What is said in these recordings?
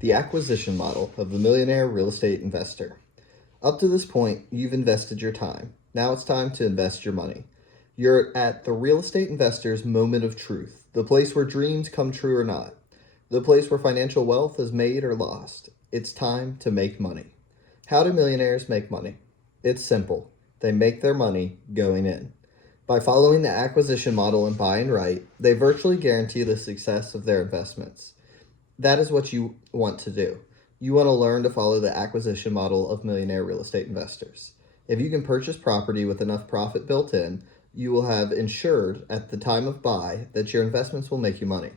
the acquisition model of the Millionaire Real Estate Investor. Up to this point, you've invested your time. Now it's time to invest your money. You're at the real estate investor's moment of truth, the place where dreams come true or not, the place where financial wealth is made or lost. It's time to make money. How do millionaires make money? It's simple. They make their money going in. By following the acquisition model and buying right, they virtually guarantee the success of their investments. That is what you want to do. You want to learn to follow the acquisition model of millionaire real estate investors. If you can purchase property with enough profit built in, you will have ensured at the time of buy that your investments will make you money.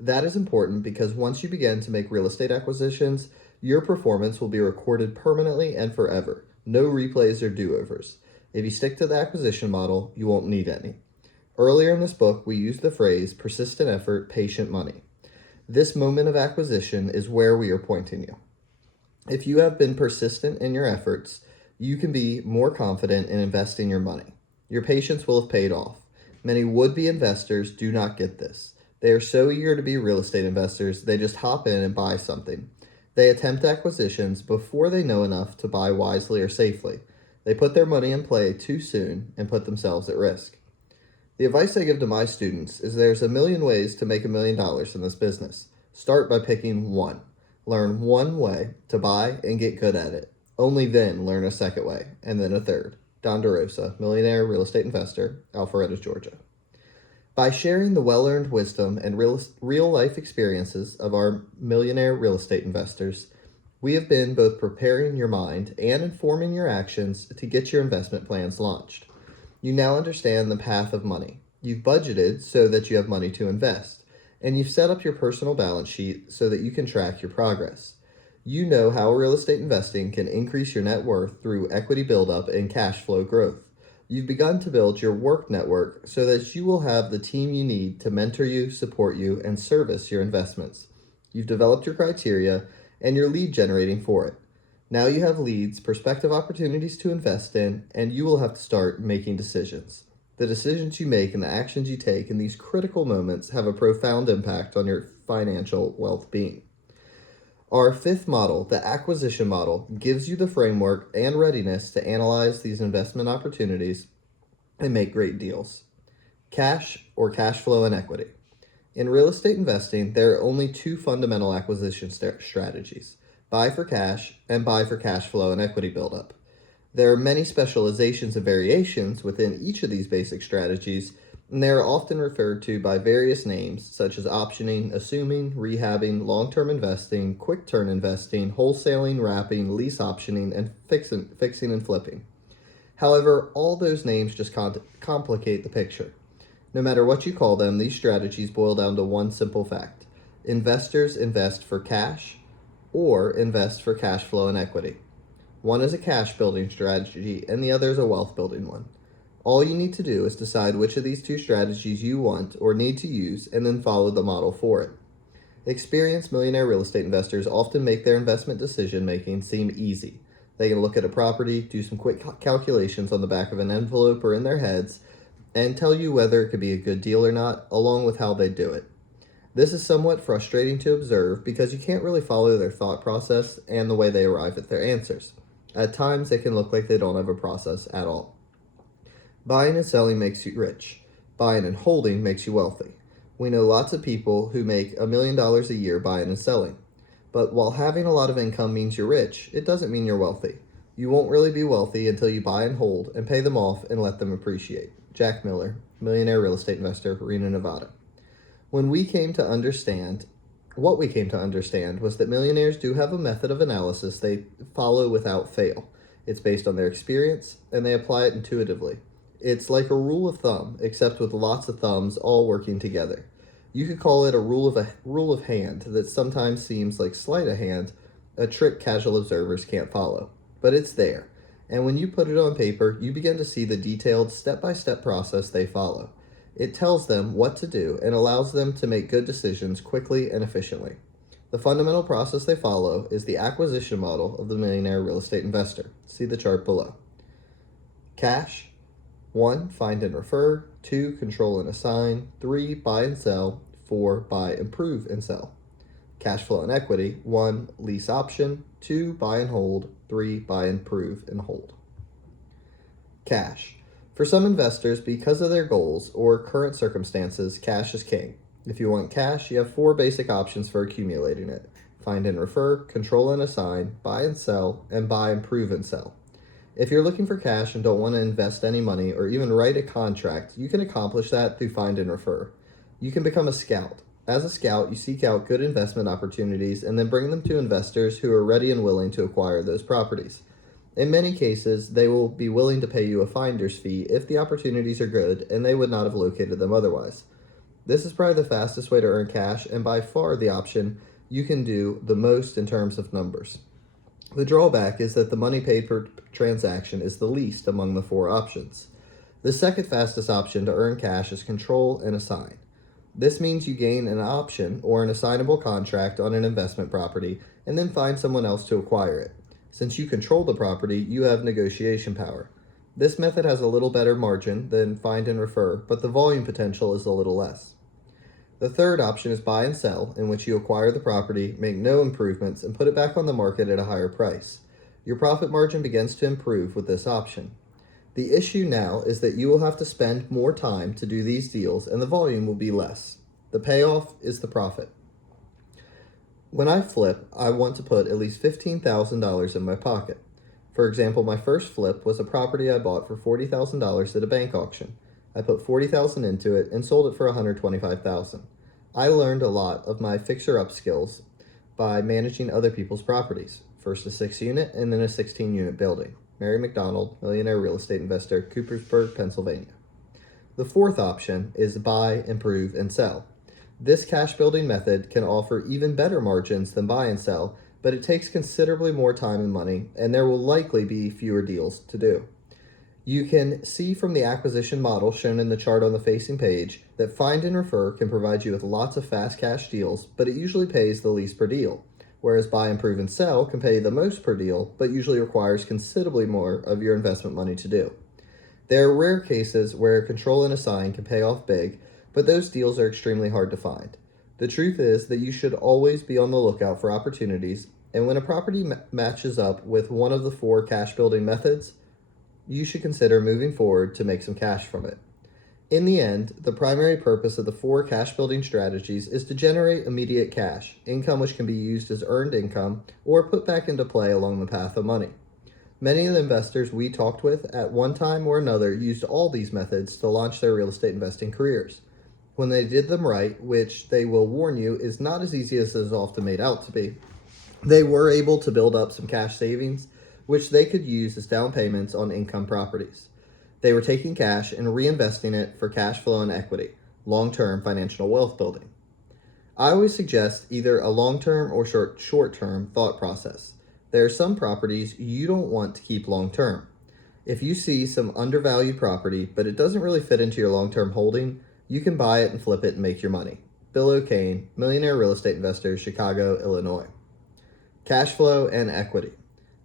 That is important because once you begin to make real estate acquisitions, your performance will be recorded permanently and forever. No replays or do-overs. If you stick to the acquisition model, you won't need any. Earlier in this book, we used the phrase persistent effort, patient money. This moment of acquisition is where we are pointing you. If you have been persistent in your efforts, you can be more confident in investing your money. Your patience will have paid off. Many would-be investors do not get this. They are so eager to be real estate investors, they just hop in and buy something. They attempt acquisitions before they know enough to buy wisely or safely. They put their money in play too soon and put themselves at risk. The advice I give to my students is there's a million ways to make $1 million in this business. Start by picking one. Learn one way to buy and get good at it. Only then learn a second way, and then a third. Don DeRosa, Millionaire Real Estate Investor, Alpharetta, Georgia. By sharing the well-earned wisdom and real-life experiences of our millionaire real estate investors, we have been both preparing your mind and informing your actions to get your investment plans launched. You now understand the path of money. You've budgeted so that you have money to invest, and you've set up your personal balance sheet so that you can track your progress. You know how real estate investing can increase your net worth through equity buildup and cash flow growth. You've begun to build your work network so that you will have the team you need to mentor you, support you, and service your investments. You've developed your criteria and you're lead generating for it. Now you have leads, prospective opportunities to invest in, and you will have to start making decisions. The decisions you make and the actions you take in these critical moments have a profound impact on your financial well-being. Our fifth model, the acquisition model, gives you the framework and readiness to analyze these investment opportunities and make great deals. Cash or cash flow and equity. In real estate investing, there are only two fundamental acquisition strategies: buy for cash and buy for cash flow and equity buildup. There are many specializations and variations within each of these basic strategies, and they are often referred to by various names such as optioning, assuming, rehabbing, long-term investing, quick-turn investing, wholesaling, wrapping, lease optioning, and fixing and flipping. However, all those names just complicate the picture. No matter what you call them, these strategies boil down to one simple fact: investors invest for cash or invest for cash flow and equity. One is a cash building strategy and the other is a wealth building one. All you need to do is decide which of these two strategies you want or need to use and then follow the model for it. Experienced millionaire real estate investors often make their investment decision making seem easy. They can look at a property, do some quick calculations on the back of an envelope or in their heads, and tell you whether it could be a good deal or not, along with how they do it. This is somewhat frustrating to observe because you can't really follow their thought process and the way they arrive at their answers. At times, it can look like they don't have a process at all. Buying and selling makes you rich. Buying and holding makes you wealthy. We know lots of people who make $1 million a year buying and selling. But while having a lot of income means you're rich, it doesn't mean you're wealthy. You won't really be wealthy until you buy and hold and pay them off and let them appreciate. Jack Miller, Millionaire Real Estate Investor, Reno, Nevada. What we came to understand was that millionaires do have a method of analysis they follow without fail. It's based on their experience, and they apply it intuitively. It's like a rule of thumb, except with lots of thumbs all working together. You could call it a rule of hand that sometimes seems like sleight of hand, a trick casual observers can't follow. But it's there, and when you put it on paper, you begin to see the detailed step-by-step process they follow. It tells them what to do and allows them to make good decisions quickly and efficiently. The fundamental process they follow is the acquisition model of the millionaire real estate investor. See the chart below. Cash. 1. Find and refer. 2. Control and assign. 3. Buy and sell. 4. Buy, improve, and sell. Cash flow and equity: 1. Lease option. 2. Buy and hold. 3. Buy, improve, and hold. Cash. For some investors, because of their goals or current circumstances, cash is king. If you want cash, you have 4 basic options for accumulating it: find and refer, control and assign, buy and sell, and buy, improve, and sell. If you're looking for cash and don't want to invest any money or even write a contract, you can accomplish that through find and refer. You can become a scout. As a scout, you seek out good investment opportunities and then bring them to investors who are ready and willing to acquire those properties. In many cases, they will be willing to pay you a finder's fee if the opportunities are good and they would not have located them otherwise. This is probably the fastest way to earn cash and by far the option you can do the most in terms of numbers. The drawback is that the money paid per transaction is the least among the 4 options. The second fastest option to earn cash is control and assign. This means you gain an option or an assignable contract on an investment property and then find someone else to acquire it. Since you control the property, you have negotiation power. This method has a little better margin than find and refer, but the volume potential is a little less. The third option is buy and sell, in which you acquire the property, make no improvements, and put it back on the market at a higher price. Your profit margin begins to improve with this option. The issue now is that you will have to spend more time to do these deals and the volume will be less. The payoff is the profit. When I flip, I want to put at least $15,000 in my pocket. For example, my first flip was a property I bought for $40,000 at a bank auction. I put $40,000 into it and sold it for $125,000. I learned a lot of my fixer-up skills by managing other people's properties. First a 6-unit and then a 16-unit building. Mary McDonald, Millionaire Real Estate Investor, Coopersburg, Pennsylvania. The fourth option is buy, improve, and sell. This cash building method can offer even better margins than buy and sell, but it takes considerably more time and money, and there will likely be fewer deals to do. You can see from the acquisition model shown in the chart on the facing page that find and refer can provide you with lots of fast cash deals, but it usually pays the least per deal, whereas buy, improve, and sell can pay the most per deal, but usually requires considerably more of your investment money to do. There are rare cases where control and assign can pay off big, but those deals are extremely hard to find. The truth is that you should always be on the lookout for opportunities, and when a property matches up with one of the 4 cash building methods, you should consider moving forward to make some cash from it. In the end, the primary purpose of the 4 cash building strategies is to generate immediate cash, income which can be used as earned income or put back into play along the path of money. Many of the investors we talked with at one time or another used all these methods to launch their real estate investing careers. When they did them right, which they will warn you is not as easy as it is often made out to be, they were able to build up some cash savings which they could use as down payments on income properties. They were taking cash and reinvesting it for cash flow and equity, long-term financial wealth building. I always suggest either a long-term or short-term thought process. There are some properties you don't want to keep long-term. If you see some undervalued property, but it doesn't really fit into your long-term holding, you can buy it and flip it and make your money. Bill O'Kane, Millionaire Real Estate Investor, Chicago, Illinois. Cash flow and equity.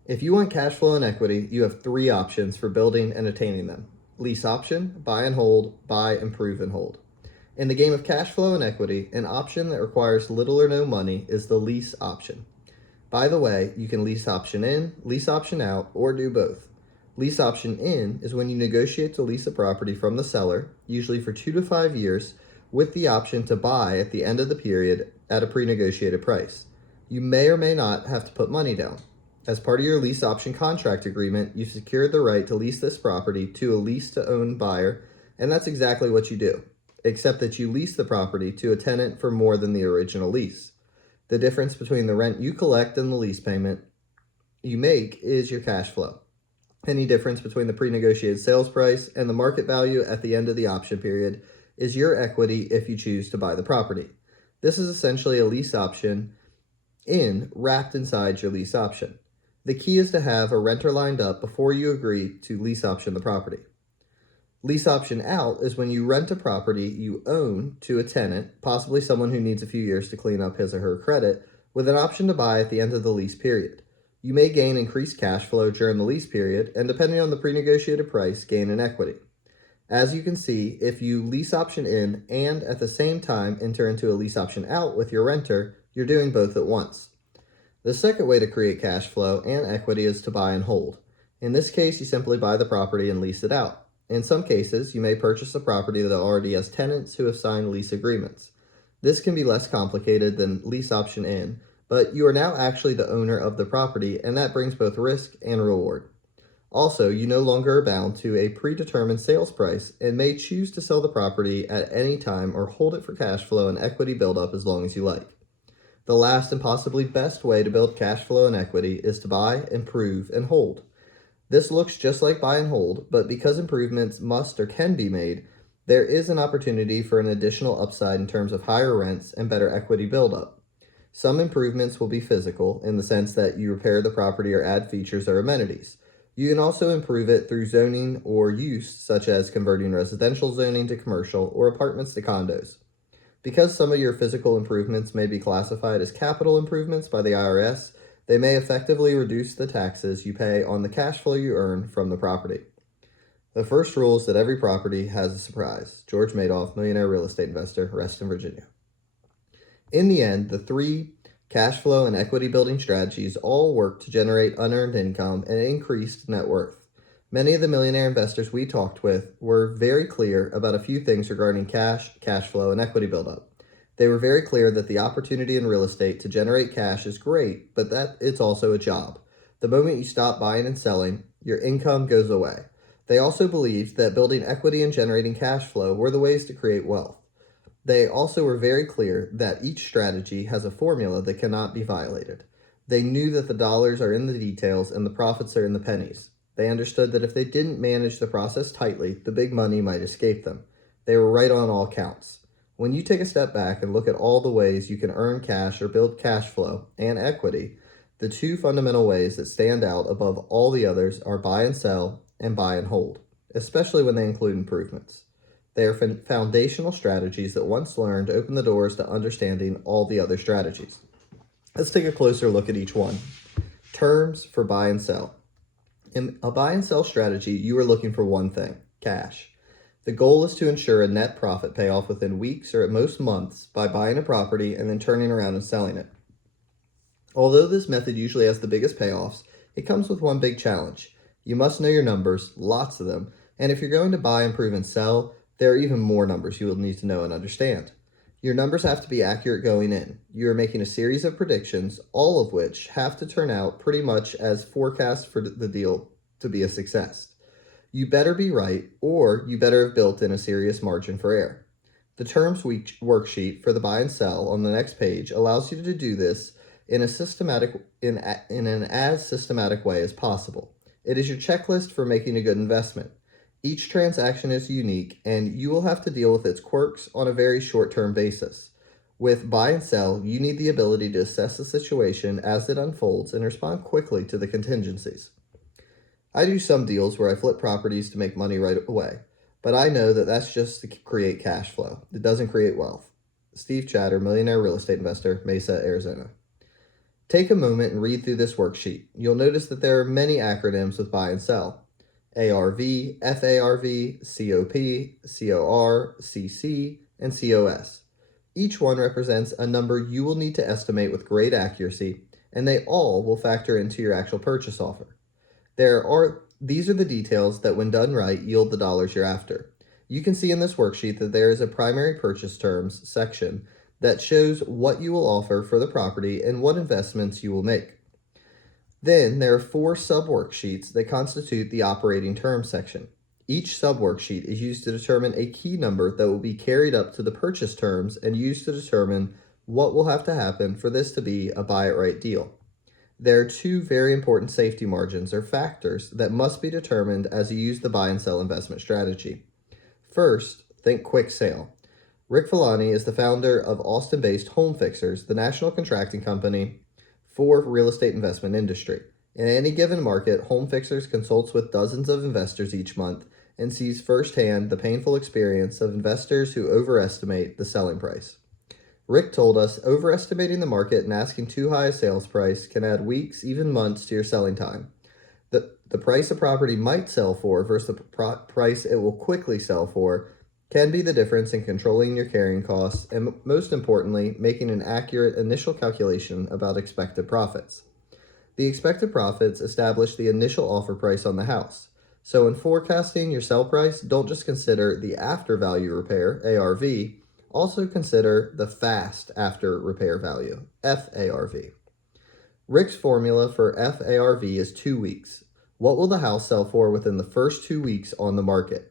If you want cash flow and equity, you have 3 options for building and attaining them: lease option, buy and hold, buy, improve, and hold. In the game of cash flow and equity, an option that requires little or no money is the lease option. By the way, you can lease option in, lease option out, or do both. Lease option in is when you negotiate to lease a property from the seller, usually for 2 to 5 years, with the option to buy at the end of the period at a pre-negotiated price. You may or may not have to put money down. As part of your lease option contract agreement, you've secured the right to lease this property to a lease-to-own buyer, and that's exactly what you do, except that you lease the property to a tenant for more than the original lease. The difference between the rent you collect and the lease payment you make is your cash flow. Any difference between the pre-negotiated sales price and the market value at the end of the option period is your equity if you choose to buy the property. This is essentially a lease option in wrapped inside your lease option. The key is to have a renter lined up before you agree to lease option the property. Lease option out is when you rent a property you own to a tenant, possibly someone who needs a few years to clean up his or her credit, with an option to buy at the end of the lease period. You may gain increased cash flow during the lease period, and depending on the pre-negotiated price, gain in equity. As you can see, if you lease option in and at the same time enter into a lease option out with your renter, You're doing both at once. The second way to create cash flow and equity is to buy and hold. In this case, you simply buy the property and lease it out. In some cases, you may purchase a property that already has tenants who have signed lease agreements. This can be less complicated than lease option in, but you are now actually the owner of the property, and that brings both risk and reward. Also, you no longer are bound to a predetermined sales price and may choose to sell the property at any time or hold it for cash flow and equity buildup as long as you like. The last and possibly best way to build cash flow and equity is to buy, improve, and hold. This looks just like buy and hold, but because improvements must or can be made, there is an opportunity for an additional upside in terms of higher rents and better equity buildup. Some improvements will be physical in the sense that you repair the property or add features or amenities. You can also improve it through zoning or use, such as converting residential zoning to commercial or apartments to condos. Because some of your physical improvements may be classified as capital improvements by the IRS, they may effectively reduce the taxes you pay on the cash flow you earn from the property. The first rule is that every property has a surprise. George Madoff, Millionaire Real Estate Investor, Reston, Virginia. In the end, the three cash flow and equity building strategies all work to generate unearned income and increased net worth. Many of the millionaire investors we talked with were very clear about a few things regarding cash flow, and equity buildup. They were very clear that the opportunity in real estate to generate cash is great, but that it's also a job. The moment you stop buying and selling, your income goes away. They also believed that building equity and generating cash flow were the ways to create wealth. They also were very clear that each strategy has a formula that cannot be violated. They knew that the dollars are in the details and the profits are in the pennies. They understood that if they didn't manage the process tightly, the big money might escape them. They were right on all counts. When you take a step back and look at all the ways you can earn cash or build cash flow and equity, the two fundamental ways that stand out above all the others are buy and sell and buy and hold, especially when they include improvements. They are foundational strategies that once learned open the doors to understanding all the other strategies. Let's take a closer look at each one. Terms for buy and sell. In a buy and sell strategy, you are looking for one thing: cash. The goal is to ensure a net profit payoff within weeks or at most months by buying a property and then turning around and selling it. Although this method usually has the biggest payoffs, it comes with one big challenge. You must know your numbers, lots of them, and if you're going to buy, improve, and sell, there are even more numbers you will need to know and understand. Your numbers have to be accurate going in. You are making a series of predictions, all of which have to turn out pretty much as forecast for the deal to be a success. You better be right, or you better have built in a serious margin for error. The terms worksheet for the buy and sell on the next page allows you to do this in an as systematic way as possible. It is your checklist for making a good investment. Each transaction is unique, and you will have to deal with its quirks on a very short-term basis. With buy and sell, you need the ability to assess the situation as it unfolds and respond quickly to the contingencies. I do some deals where I flip properties to make money right away, but I know that that's just to create cash flow. It doesn't create wealth. Steve Chatter, Millionaire Real Estate Investor, Mesa, Arizona. Take a moment and read through this worksheet. You'll notice that there are many acronyms with buy and sell. ARV, FARV, COP, COR, CC, and COS. Each one represents a number you will need to estimate with great accuracy, and they all will factor into your actual purchase offer. These are the details that, when done right, yield the dollars you're after. You can see in this worksheet that there is a primary purchase terms section that shows what you will offer for the property and what investments you will make. Then there are 4 sub-worksheets that constitute the operating terms section. Each sub-worksheet is used to determine a key number that will be carried up to the purchase terms and used to determine what will have to happen for this to be a buy-it-right deal. There are 2 very important safety margins or factors that must be determined as you use the buy and sell investment strategy. First, think quick sale. Rick Villani is the founder of Austin-based Home Fixers, the national contracting company for real estate investment industry. In any given market, Home Fixers consults with dozens of investors each month and sees firsthand the painful experience of investors who overestimate the selling price. Rick told us overestimating the market and asking too high a sales price can add weeks, even months to your selling time. The price a property might sell for versus the price it will quickly sell for can be the difference in controlling your carrying costs and, most importantly, making an accurate initial calculation about expected profits. The expected profits establish the initial offer price on the house. So in forecasting your sell price, don't just consider the after value repair, ARV, also consider the fast after repair value, FARV. Rick's formula for FARV is 2 weeks. What will the house sell for within the first 2 weeks on the market?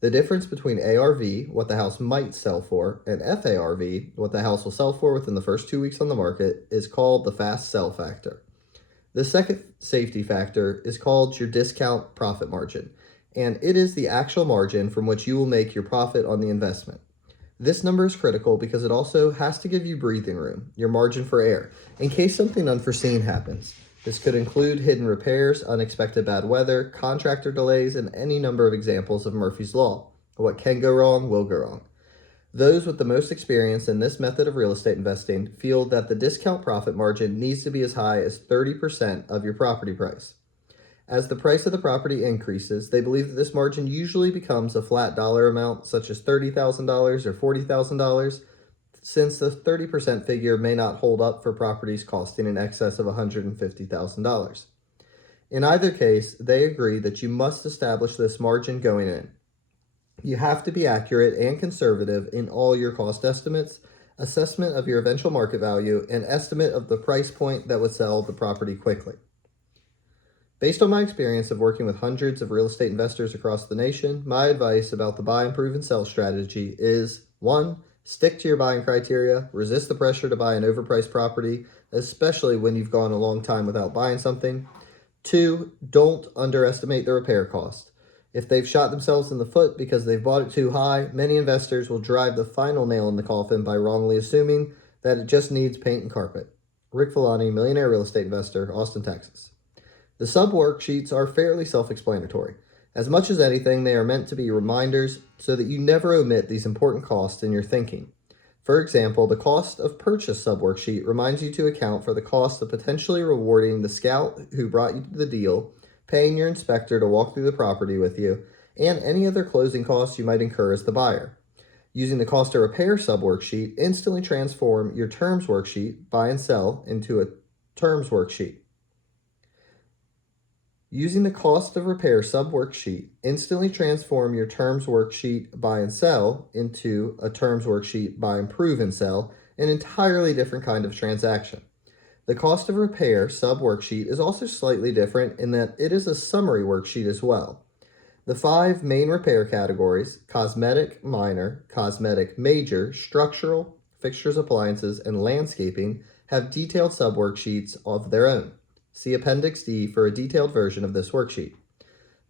The difference between ARV, what the house might sell for, and FARV, what the house will sell for within the first 2 weeks on the market, is called the fast sell factor. The second safety factor is called your discount profit margin, and it is the actual margin from which you will make your profit on the investment. This number is critical because it also has to give you breathing room, your margin for error, in case something unforeseen happens. This could include hidden repairs, unexpected bad weather, contractor delays, and any number of examples of Murphy's Law. What can go wrong will go wrong. Those with the most experience in this method of real estate investing feel that the discount profit margin needs to be as high as 30% of your property price. As the price of the property increases, they believe that this margin usually becomes a flat dollar amount, such as $30,000 or $40,000, since the 30% figure may not hold up for properties costing in excess of $150,000. In either case, they agree that you must establish this margin going in. You have to be accurate and conservative in all your cost estimates, assessment of your eventual market value, and estimate of the price point that would sell the property quickly. Based on my experience of working with hundreds of real estate investors across the nation, my advice about the buy, improve, and sell strategy is 1. Stick to your buying criteria. Resist the pressure to buy an overpriced property, especially when you've gone a long time without buying something. 2. Don't underestimate the repair cost. If they've shot themselves in the foot because they've bought it too high, many investors will drive the final nail in the coffin by wrongly assuming that it just needs paint and carpet. Rick Villani, Millionaire Real Estate Investor, Austin, Texas. The sub-worksheets are fairly self-explanatory. As much as anything, they are meant to be reminders so that you never omit these important costs in your thinking. For example, the cost of purchase sub-worksheet reminds you to account for the cost of potentially rewarding the scout who brought you to the deal, paying your inspector to walk through the property with you, and any other closing costs you might incur as the buyer. Using the cost of repair sub-worksheet, instantly transform your terms worksheet, buy and sell, into a terms worksheet. Using the cost of repair sub-worksheet, instantly transform your terms worksheet, buy and sell, into a terms worksheet, buy, improve, and sell, an entirely different kind of transaction. The cost of repair sub-worksheet is also slightly different in that it is a summary worksheet as well. The 5 main repair categories, cosmetic, minor, cosmetic, major, structural, fixtures, appliances, and landscaping, have detailed sub-worksheets of their own. See Appendix D for a detailed version of this worksheet.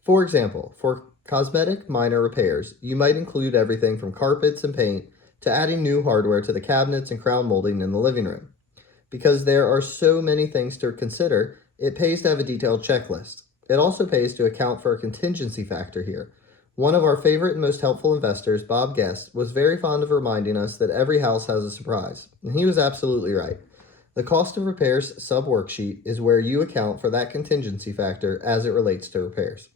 For example, for cosmetic minor repairs, you might include everything from carpets and paint to adding new hardware to the cabinets and crown molding in the living room. Because there are so many things to consider, it pays to have a detailed checklist. It also pays to account for a contingency factor here. One of our favorite and most helpful investors, Bob Guest, was very fond of reminding us that every house has a surprise, and he was absolutely right. The cost of repairs sub-worksheet is where you account for that contingency factor as it relates to repairs.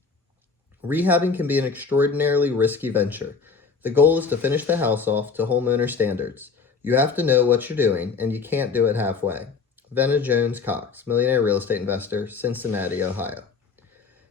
Rehabbing can be an extraordinarily risky venture. The goal is to finish the house off to homeowner standards. You have to know what you're doing, and you can't do it halfway. Venna Jones Cox, Millionaire Real Estate Investor, Cincinnati, Ohio.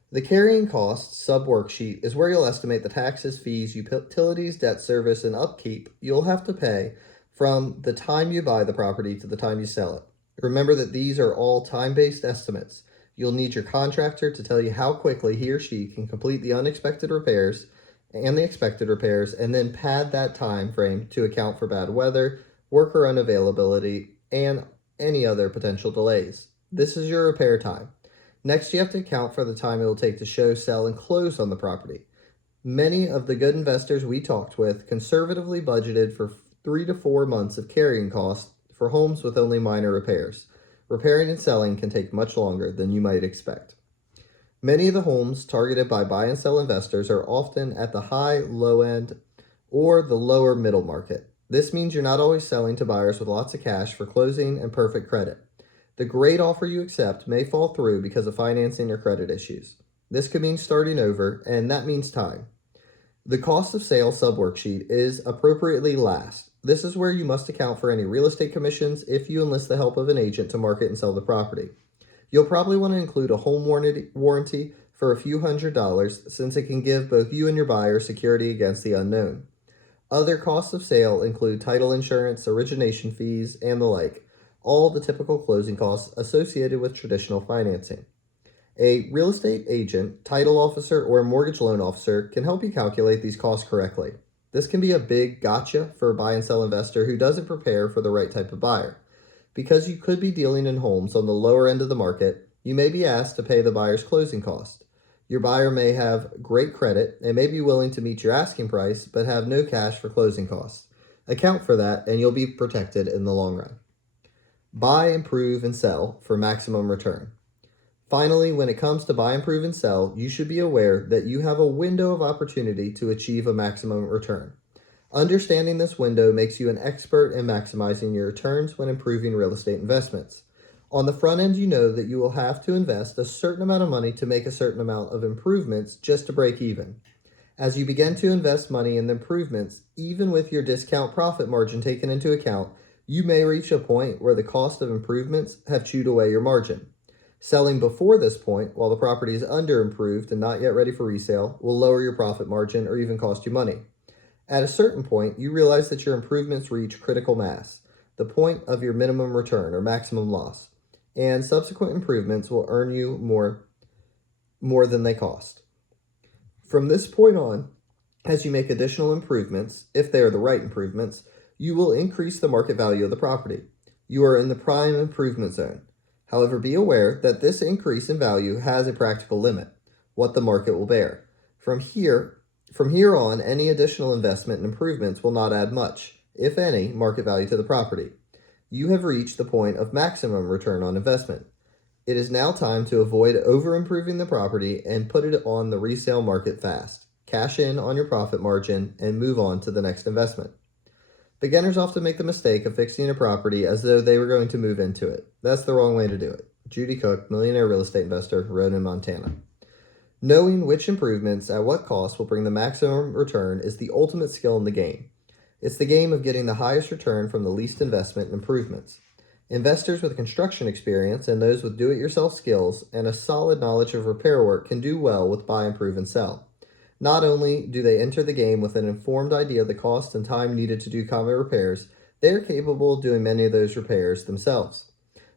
The carrying costs sub-worksheet is where you'll estimate the taxes, fees, utilities, debt service, and upkeep you'll have to pay from the time you buy the property to the time you sell it. Remember that these are all time-based estimates. You'll need your contractor to tell you how quickly he or she can complete the unexpected repairs and the expected repairs, and then pad that time frame to account for bad weather, worker unavailability, and any other potential delays. This is your repair time. Next, you have to account for the time it will take to show, sell, and close on the property. Many of the good investors we talked with conservatively budgeted for 3 to 4 months of carrying costs for homes with only minor repairs. Repairing and selling can take much longer than you might expect. Many of the homes targeted by buy and sell investors are often at the high, low end, or the lower middle market. This means you're not always selling to buyers with lots of cash for closing and perfect credit. The great offer you accept may fall through because of financing or credit issues. This could mean starting over, and that means time. The cost of sale sub-worksheet is appropriately last. This is where you must account for any real estate commissions if you enlist the help of an agent to market and sell the property. You'll probably want to include a home warranty for a few $100s since it can give both you and your buyer security against the unknown. Other costs of sale include title insurance, origination fees, and the like, all the typical closing costs associated with traditional financing. A real estate agent, title officer, or a mortgage loan officer can help you calculate these costs correctly. This can be a big gotcha for a buy and sell investor who doesn't prepare for the right type of buyer. Because you could be dealing in homes on the lower end of the market, you may be asked to pay the buyer's closing cost. Your buyer may have great credit and may be willing to meet your asking price, but have no cash for closing costs. Account for that and you'll be protected in the long run. Buy, improve, and sell for maximum return. Finally, when it comes to buy, improve, and sell, you should be aware that you have a window of opportunity to achieve a maximum return. Understanding this window makes you an expert in maximizing your returns when improving real estate investments. On the front end, you know that you will have to invest a certain amount of money to make a certain amount of improvements just to break even. As you begin to invest money in the improvements, even with your discount profit margin taken into account, you may reach a point where the cost of improvements have chewed away your margin. Selling before this point, while the property is under improved and not yet ready for resale, will lower your profit margin or even cost you money. At a certain point, you realize that your improvements reach critical mass, the point of your minimum return or maximum loss, and subsequent improvements will earn you more than they cost. From this point on, as you make additional improvements, if they are the right improvements, you will increase the market value of the property. You are in the prime improvement zone. However, be aware that this increase in value has a practical limit, what the market will bear. From here on, any additional investment and improvements will not add much, if any, market value to the property. You have reached the point of maximum return on investment. It is now time to avoid over-improving the property and put it on the resale market fast. Cash in on your profit margin and move on to the next investment. Beginners often make the mistake of fixing a property as though they were going to move into it. That's the wrong way to do it. Judy Cook, Millionaire Real Estate Investor, Ronan, Montana. Knowing which improvements at what cost will bring the maximum return is the ultimate skill in the game. It's the game of getting the highest return from the least investment and improvements. Investors with construction experience and those with do-it-yourself skills and a solid knowledge of repair work can do well with buy, improve, and sell. Not only do they enter the game with an informed idea of the cost and time needed to do common repairs, they are capable of doing many of those repairs themselves.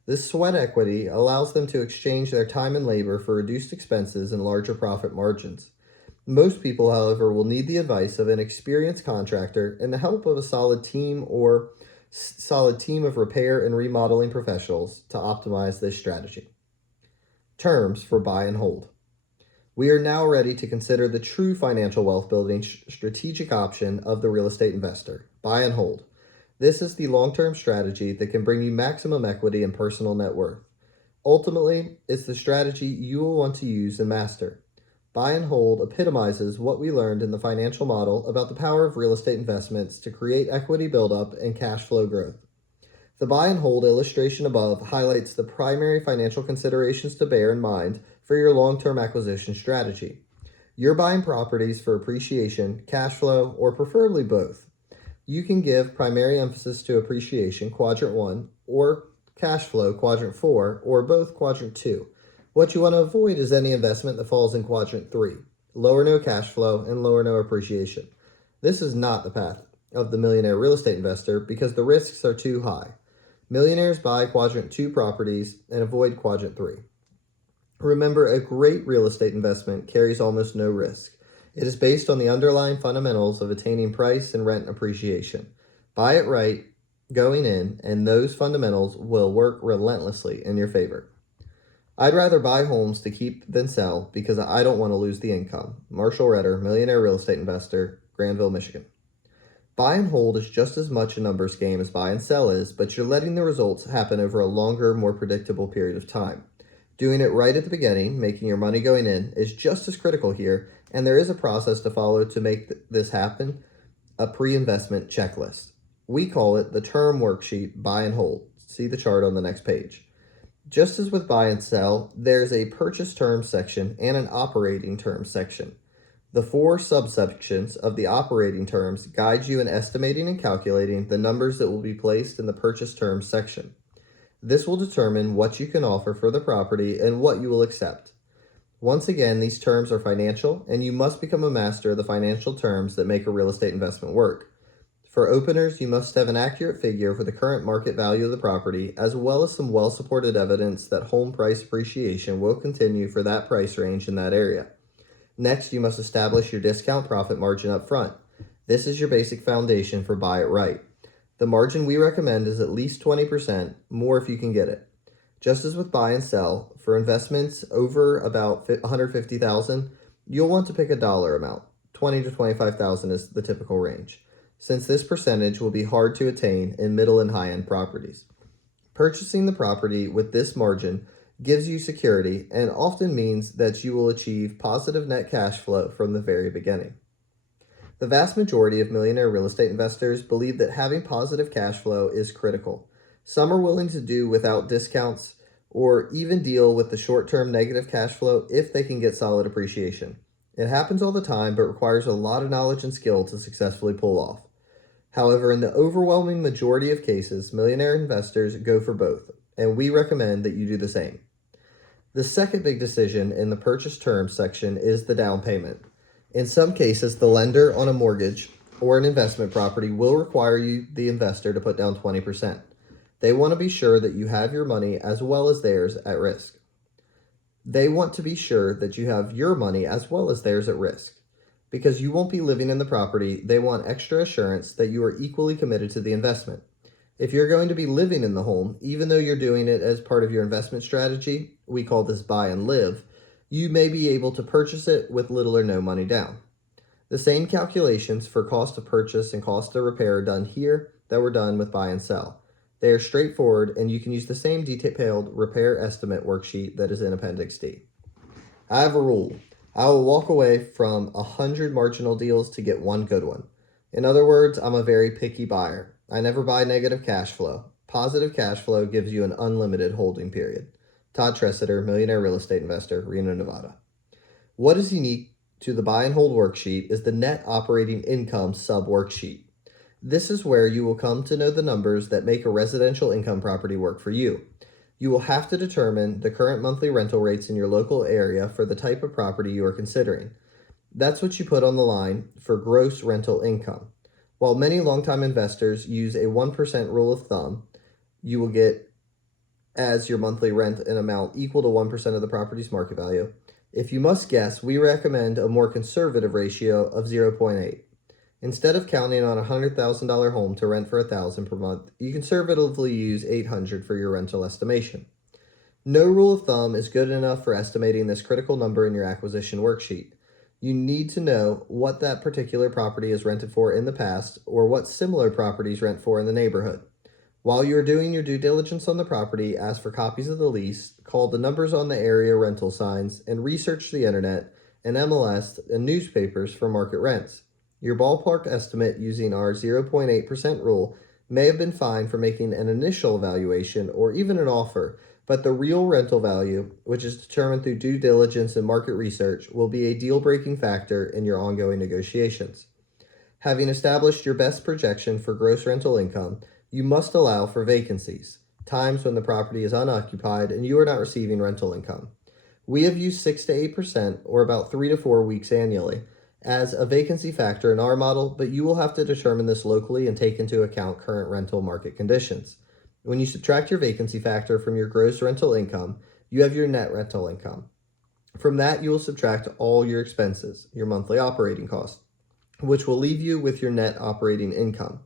This sweat equity allows them to exchange their time and labor for reduced expenses and larger profit margins. Most people, however, will need the advice of an experienced contractor and the help of a solid team of repair and remodeling professionals to optimize this strategy. Terms for buy and hold. We are now ready to consider the true financial wealth building strategic option of the real estate investor, buy and hold. This is the long-term strategy that can bring you maximum equity and personal net worth. Ultimately, it's the strategy you will want to use and master. Buy and hold epitomizes what we learned in the financial model about the power of real estate investments to create equity buildup and cash flow growth. The buy and hold illustration above highlights the primary financial considerations to bear in mind for your long-term acquisition strategy. You're buying properties for appreciation, cash flow, or preferably both. You can give primary emphasis to appreciation, quadrant 1, or cash flow, quadrant 4, or both, quadrant 2. What you want to avoid is any investment that falls in quadrant 3, low or no cash flow and low or no appreciation. This is not the path of the millionaire real estate investor because the risks are too high. Millionaires buy quadrant 2 properties and avoid quadrant 3. Remember, a great real estate investment carries almost no risk. It is based on the underlying fundamentals of attaining price and rent appreciation. Buy it right, going in, and those fundamentals will work relentlessly in your favor. I'd rather buy homes to keep than sell because I don't want to lose the income. Marshall Redder, Millionaire Real Estate Investor, Granville, Michigan. Buy and hold is just as much a numbers game as buy and sell is, but you're letting the results happen over a longer, more predictable period of time. Doing it right at the beginning, making your money going in, is just as critical here, and there is a process to follow to make this happen, a pre-investment checklist. We call it the term worksheet, buy and hold. See the chart on the next page. Just as with buy and sell, there's a purchase terms section and an operating terms section. The 4 subsections of the operating terms guide you in estimating and calculating the numbers that will be placed in the purchase terms section. This will determine what you can offer for the property and what you will accept. Once again, these terms are financial, and you must become a master of the financial terms that make a real estate investment work. For openers, you must have an accurate figure for the current market value of the property, as well as some well-supported evidence that home price appreciation will continue for that price range in that area. Next, you must establish your discount profit margin up front. This is your basic foundation for buy it right. The margin we recommend is at least 20%, more if you can get it. Just as with buy and sell, for investments over about $150,000, you'll want to pick a dollar amount. $20,000 to $25,000 is the typical range, since this percentage will be hard to attain in middle and high-end properties. Purchasing the property with this margin gives you security and often means that you will achieve positive net cash flow from the very beginning. The vast majority of millionaire real estate investors believe that having positive cash flow is critical. Some are willing to do without discounts or even deal with the short-term negative cash flow if they can get solid appreciation. It happens all the time, but requires a lot of knowledge and skill to successfully pull off. However, in the overwhelming majority of cases, millionaire investors go for both, and we recommend that you do the same. The second big decision in the purchase terms section is the down payment. In some cases, the lender on a mortgage or an investment property will require you, the investor, to put down 20%. They want to be sure that you have your money as well as theirs at risk. They want to be sure that you have your money as well as theirs at risk. Because you won't be living in the property, they want extra assurance that you are equally committed to the investment. If you're going to be living in the home, even though you're doing it as part of your investment strategy, we call this buy and live, you may be able to purchase it with little or no money down. The same calculations for cost of purchase and cost of repair are done here that were done with buy and sell. They are straightforward, and you can use the same detailed repair estimate worksheet that is in Appendix D. I have a rule. I will walk away from 100 marginal deals to get one good one. In other words, I'm a very picky buyer. I never buy negative cash flow. Positive cash flow gives you an unlimited holding period. Todd Tressiter, Millionaire Real Estate Investor, Reno, Nevada. What is unique to the buy and hold worksheet is the net operating income sub-worksheet. This is where you will come to know the numbers that make a residential income property work for you. You will have to determine the current monthly rental rates in your local area for the type of property you are considering. That's what you put on the line for gross rental income. While many longtime investors use a 1% rule of thumb, you will get as your monthly rent an amount equal to 1% of the property's market value. If you must guess, we recommend a more conservative ratio of 0.8. Instead of counting on a $100,000 home to rent for $1,000 per month, you conservatively use $800 for your rental estimation. No rule of thumb is good enough for estimating this critical number in your acquisition worksheet. You need to know what that particular property is rented for in the past or what similar properties rent for in the neighborhood. While you are doing your due diligence on the property, ask for copies of the lease, call the numbers on the area rental signs, and research the internet and MLS and newspapers for market rents. Your ballpark estimate using our 0.8% rule may have been fine for making an initial evaluation or even an offer, but the real rental value, which is determined through due diligence and market research, will be a deal-breaking factor in your ongoing negotiations. Having established your best projection for gross rental income, you must allow for vacancies, times when the property is unoccupied and you are not receiving rental income. We have used 6 to 8%, or about 3 to 4 weeks annually, as a vacancy factor in our model, but you will have to determine this locally and take into account current rental market conditions. When you subtract your vacancy factor from your gross rental income, you have your net rental income. From that, you will subtract all your expenses, your monthly operating costs, which will leave you with your net operating income.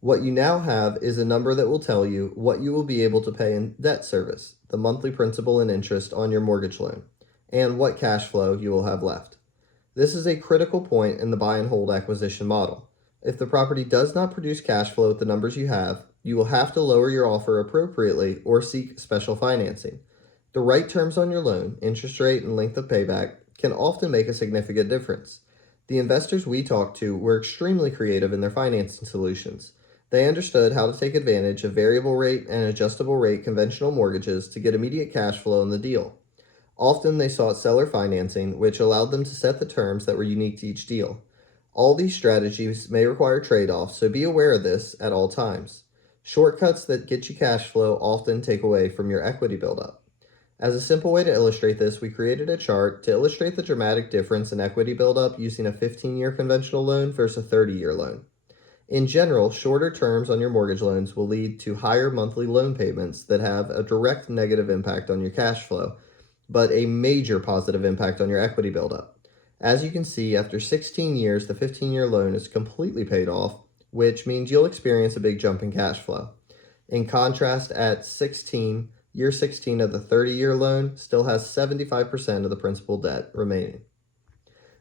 What you now have is a number that will tell you what you will be able to pay in debt service, the monthly principal and interest on your mortgage loan, and what cash flow you will have left. This is a critical point in the buy and hold acquisition model. If the property does not produce cash flow with the numbers you have, you will have to lower your offer appropriately or seek special financing. The right terms on your loan, interest rate, and length of payback can often make a significant difference. The investors we talked to were extremely creative in their financing solutions. They understood how to take advantage of variable rate and adjustable rate conventional mortgages to get immediate cash flow in the deal. Often they sought seller financing, which allowed them to set the terms that were unique to each deal. All these strategies may require trade-offs, so be aware of this at all times. Shortcuts that get you cash flow often take away from your equity buildup. As a simple way to illustrate this, we created a chart to illustrate the dramatic difference in equity buildup using a 15-year conventional loan versus a 30-year loan. In general, shorter terms on your mortgage loans will lead to higher monthly loan payments that have a direct negative impact on your cash flow, but a major positive impact on your equity buildup. As you can see, after 16 years, the 15-year loan is completely paid off, which means you'll experience a big jump in cash flow. In contrast, at year 16 of the 30-year loan still has 75% of the principal debt remaining.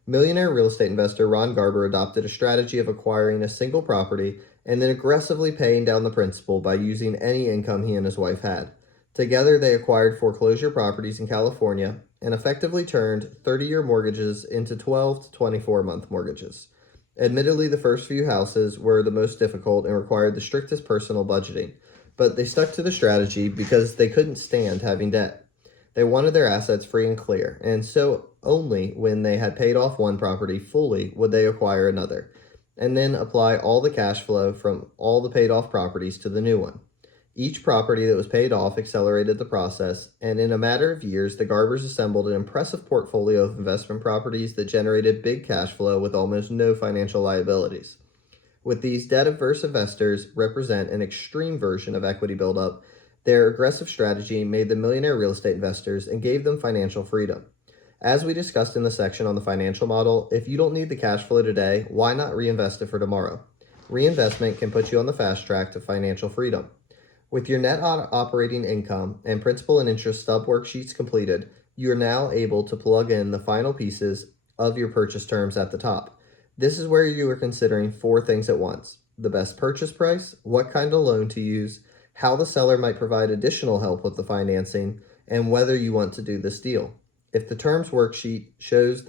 Millionaire real estate investor Ron Garber adopted a strategy of acquiring a single property and then aggressively paying down the principal by using any income he and his wife had. Together, they acquired foreclosure properties in California and effectively turned 30-year mortgages into 12 to 24-month mortgages. Admittedly, the first few houses were the most difficult and required the strictest personal budgeting, but they stuck to the strategy because they couldn't stand having debt. They wanted their assets free and clear, and so only when they had paid off one property fully would they acquire another, and then apply all the cash flow from all the paid off properties to the new one. Each property that was paid off accelerated the process, and in a matter of years, the Garbers assembled an impressive portfolio of investment properties that generated big cash flow with almost no financial liabilities. With these debt-averse investors represent an extreme version of equity buildup, their aggressive strategy made them millionaire real estate investors and gave them financial freedom. As we discussed in the section on the financial model, if you don't need the cash flow today, why not reinvest it for tomorrow? Reinvestment can put you on the fast track to financial freedom. With your net operating income and principal and interest stub worksheets completed, you are now able to plug in the final pieces of your purchase terms at the top. This is where you are considering 4 things at once: the best purchase price, what kind of loan to use, how the seller might provide additional help with the financing, and whether you want to do this deal. If the terms worksheet shows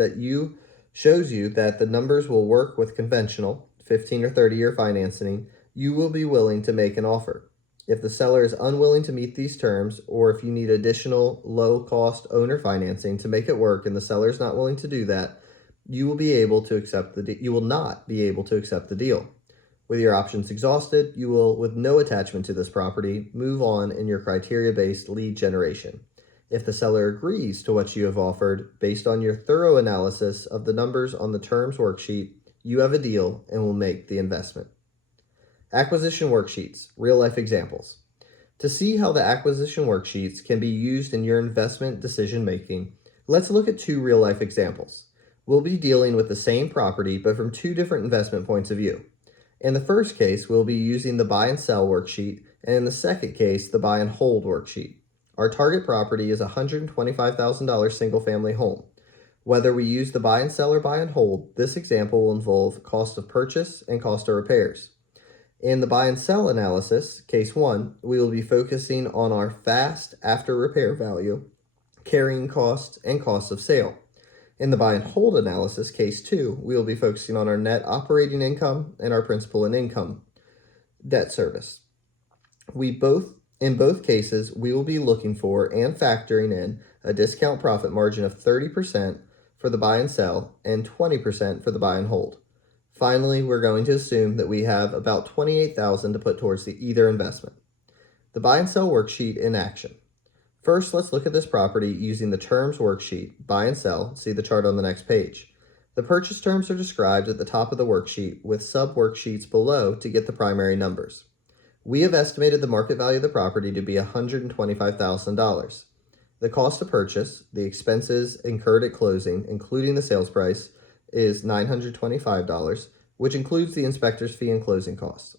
you that the numbers will work with conventional 15 or 30-year financing, you will be willing to make an offer. If the seller is unwilling to meet these terms, or if you need additional low-cost owner financing to make it work and the seller is not willing to do that, you will not be able to accept the deal. With your options exhausted, you will, with no attachment to this property, move on in your criteria-based lead generation. If the seller agrees to what you have offered, based on your thorough analysis of the numbers on the terms worksheet, you have a deal and will make the investment. Acquisition worksheets, real-life examples. To see how the acquisition worksheets can be used in your investment decision-making, let's look at 2 real-life examples. We'll be dealing with the same property, but from 2 different investment points of view. In the first case, we'll be using the buy and sell worksheet, and in the second case, the buy and hold worksheet. Our target property is a $125,000 single-family home. Whether we use the buy and sell or buy and hold, this example will involve cost of purchase and cost of repairs. In the buy and sell analysis, case 1, we will be focusing on our fast after repair value, carrying costs, and cost of sale. In the buy and hold analysis, case 2, we will be focusing on our net operating income and our principal and income debt service. In both cases, we will be looking for and factoring in a discount profit margin of 30% for the buy and sell and 20% for the buy and hold. Finally, we're going to assume that we have about $28,000 to put towards either investment. The buy and sell worksheet in action. First, let's look at this property using the terms worksheet, buy and sell, see the chart on the next page. The purchase terms are described at the top of the worksheet with sub-worksheets below to get the primary numbers. We have estimated the market value of the property to be $125,000. The cost to purchase, the expenses incurred at closing, including the sales price, is $925, which includes the inspector's fee and closing costs.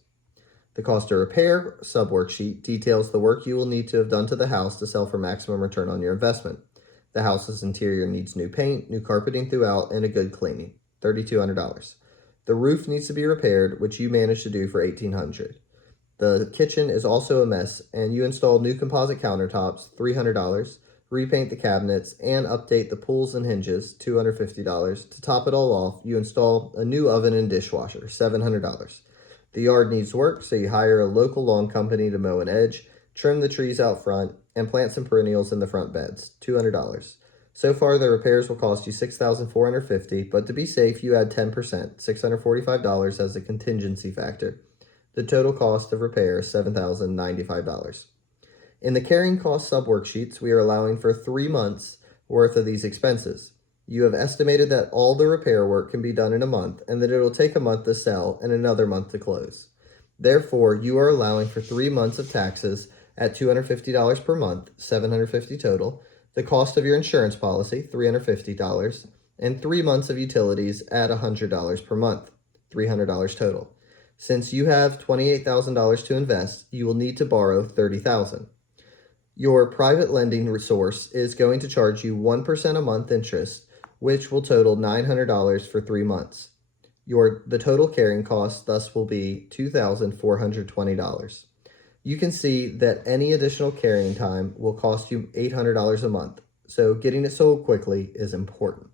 The cost to repair sub-worksheet details the work you will need to have done to the house to sell for maximum return on your investment. The house's interior needs new paint, new carpeting throughout, and a good cleaning, $3,200. The roof needs to be repaired, which you managed to do for $1,800. The kitchen is also a mess, and you install new composite countertops, $300, repaint the cabinets, and update the pulls and hinges, $250. To top it all off, you install a new oven and dishwasher, $700. The yard needs work, so you hire a local lawn company to mow an edge, trim the trees out front, and plant some perennials in the front beds, $200. So far, the repairs will cost you $6,450, but to be safe, you add 10%, $645 as a contingency factor. The total cost of repair is $7,095. In the carrying cost sub-worksheets, we are allowing for 3 months worth of these expenses. You have estimated that all the repair work can be done in a month and that it will take a month to sell and another month to close. Therefore, you are allowing for 3 months of taxes at $250 per month, $750 total, the cost of your insurance policy, $350, and 3 months of utilities at $100 per month, $300 total. Since you have $28,000 to invest, you will need to borrow $30,000. Your private lending resource is going to charge you 1% a month interest, which will total $900 for 3 months. The total carrying cost thus will be $2,420. You can see that any additional carrying time will cost you $800 a month, so getting it sold quickly is important.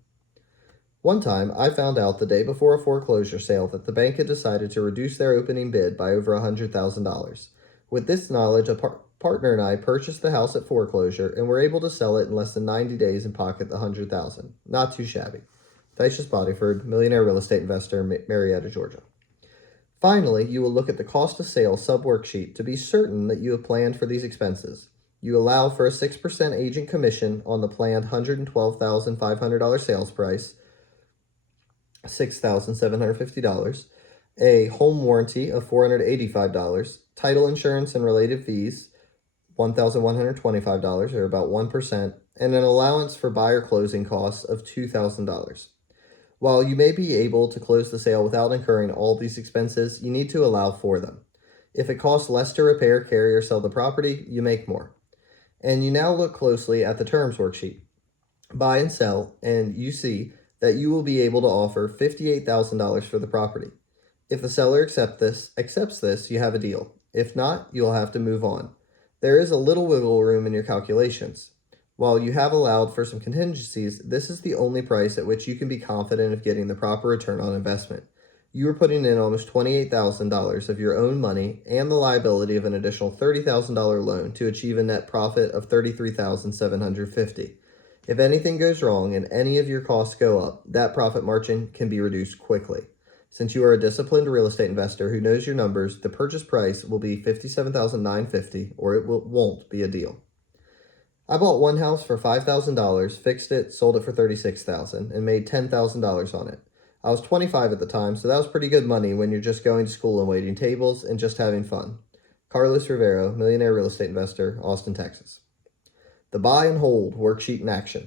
One time, I found out the day before a foreclosure sale that the bank had decided to reduce their opening bid by over $100,000. With this knowledge, a partner and I purchased the house at foreclosure and were able to sell it in less than 90 days and pocket the $100,000. Not too shabby. Thacius Bodyford, Millionaire Real Estate Investor, Marietta, Georgia. Finally, you will look at the cost of sale sub-worksheet to be certain that you have planned for these expenses. You allow for a 6% agent commission on the planned $112,500 sales price, $6,750, a home warranty of $485, title insurance and related fees, $1,125, or about 1%, and an allowance for buyer closing costs of $2,000. While you may be able to close the sale without incurring all these expenses, you need to allow for them. If it costs less to repair, carry, or sell the property, you make more. And you now look closely at the terms worksheet. Buy and sell, and you see that you will be able to offer $58,000 for the property. If the seller accepts this, you have a deal. If not, you'll have to move on. There is a little wiggle room in your calculations. While you have allowed for some contingencies, this is the only price at which you can be confident of getting the proper return on investment. You are putting in almost $28,000 of your own money and the liability of an additional $30,000 loan to achieve a net profit of $33,750. If anything goes wrong and any of your costs go up, that profit margin can be reduced quickly. Since you are a disciplined real estate investor who knows your numbers, the purchase price will be $57,950, or it won't be a deal. I bought one house for $5,000, fixed it, sold it for $36,000, and made $10,000 on it. I was 25 at the time, so that was pretty good money when you're just going to school and waiting tables and just having fun. Carlos Rivero, Millionaire Real Estate Investor, Austin, Texas. The buy and hold worksheet in action.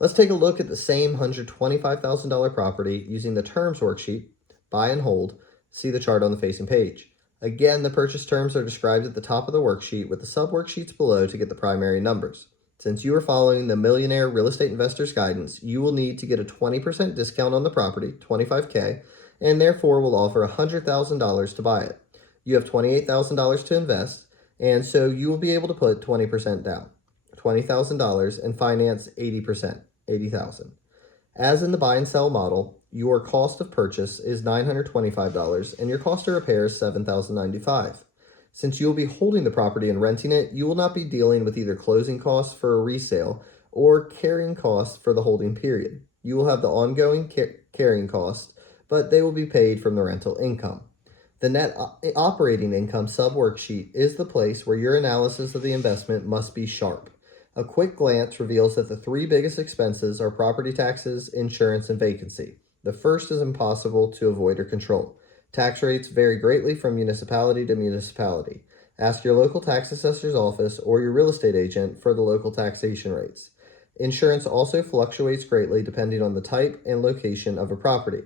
Let's take a look at the same $125,000 property using the terms worksheet, buy and hold. See the chart on the facing page. Again, the purchase terms are described at the top of the worksheet with the sub-worksheets below to get the primary numbers. Since you are following the Millionaire Real Estate Investor's guidance, you will need to get a 20% discount on the property, $25,000, and therefore will offer $100,000 to buy it. You have $28,000 to invest, and so you will be able to put 20% down, $20,000, and finance 80%, $80,000. As in the buy and sell model, your cost of purchase is $925 and your cost of repair is $7,095. Since you will be holding the property and renting it, you will not be dealing with either closing costs for a resale or carrying costs for the holding period. You will have the ongoing carrying costs, but they will be paid from the rental income. The net operating income sub-worksheet is the place where your analysis of the investment must be sharp. A quick glance reveals that the 3 biggest expenses are property taxes, insurance, and vacancy. The first is impossible to avoid or control. Tax rates vary greatly from municipality to municipality. Ask your local tax assessor's office or your real estate agent for the local taxation rates. Insurance also fluctuates greatly depending on the type and location of a property.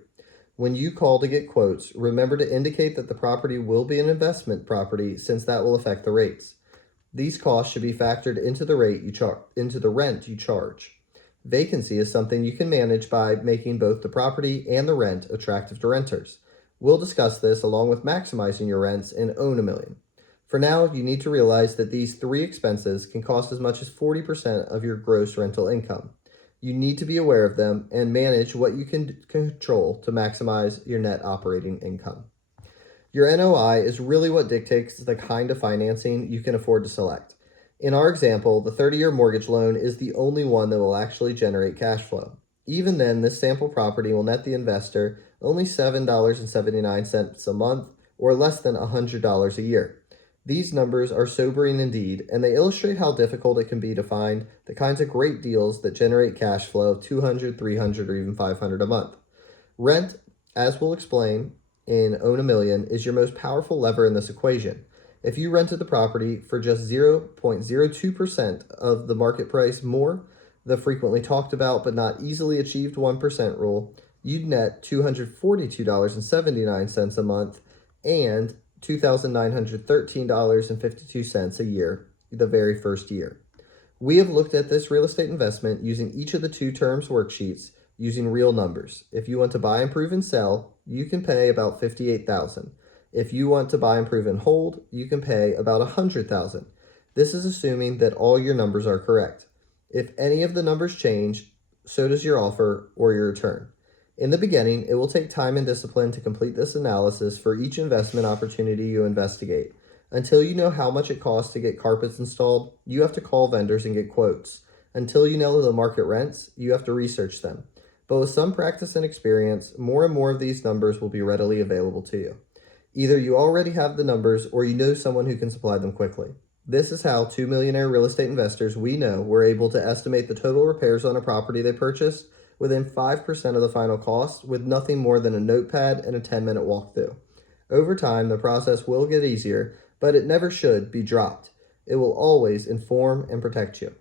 When you call to get quotes, remember to indicate that the property will be an investment property since that will affect the rates. These costs should be factored into the rent you charge. Vacancy is something you can manage by making both the property and the rent attractive to renters. We'll discuss this along with maximizing your rents in Own a Million. For now, you need to realize that these 3 expenses can cost as much as 40% of your gross rental income. You need to be aware of them and manage what you can control to maximize your net operating income. Your NOI is really what dictates the kind of financing you can afford to select. In our example, the 30-year mortgage loan is the only one that will actually generate cash flow. Even then, this sample property will net the investor only $7.79 a month, or less than $100 a year. These numbers are sobering indeed, and they illustrate how difficult it can be to find the kinds of great deals that generate cash flow of $200, $300, or even $500 a month. Rent, as we'll explain in Own a Million, is your most powerful lever in this equation. If you rented the property for just 0.02% of the market price more, the frequently talked about but not easily achieved 1% rule, you'd net $242.79 a month and $2,913.52 a year the very first year. We have looked at this real estate investment using each of the two terms worksheets using real numbers. If you want to buy, improve, and sell, you can pay about $58,000. If you want to buy, improve, and hold, you can pay about $100,000. This is assuming that all your numbers are correct. If any of the numbers change, so does your offer or your return. In the beginning, it will take time and discipline to complete this analysis for each investment opportunity you investigate. Until you know how much it costs to get carpets installed, you have to call vendors and get quotes. Until you know the market rents, you have to research them. But with some practice and experience, more and more of these numbers will be readily available to you. Either you already have the numbers or you know someone who can supply them quickly. This is how two millionaire real estate investors we know were able to estimate the total repairs on a property they purchased within 5% of the final cost with nothing more than a notepad and a 10-minute walkthrough. Over time, the process will get easier, but it never should be dropped. It will always inform and protect you.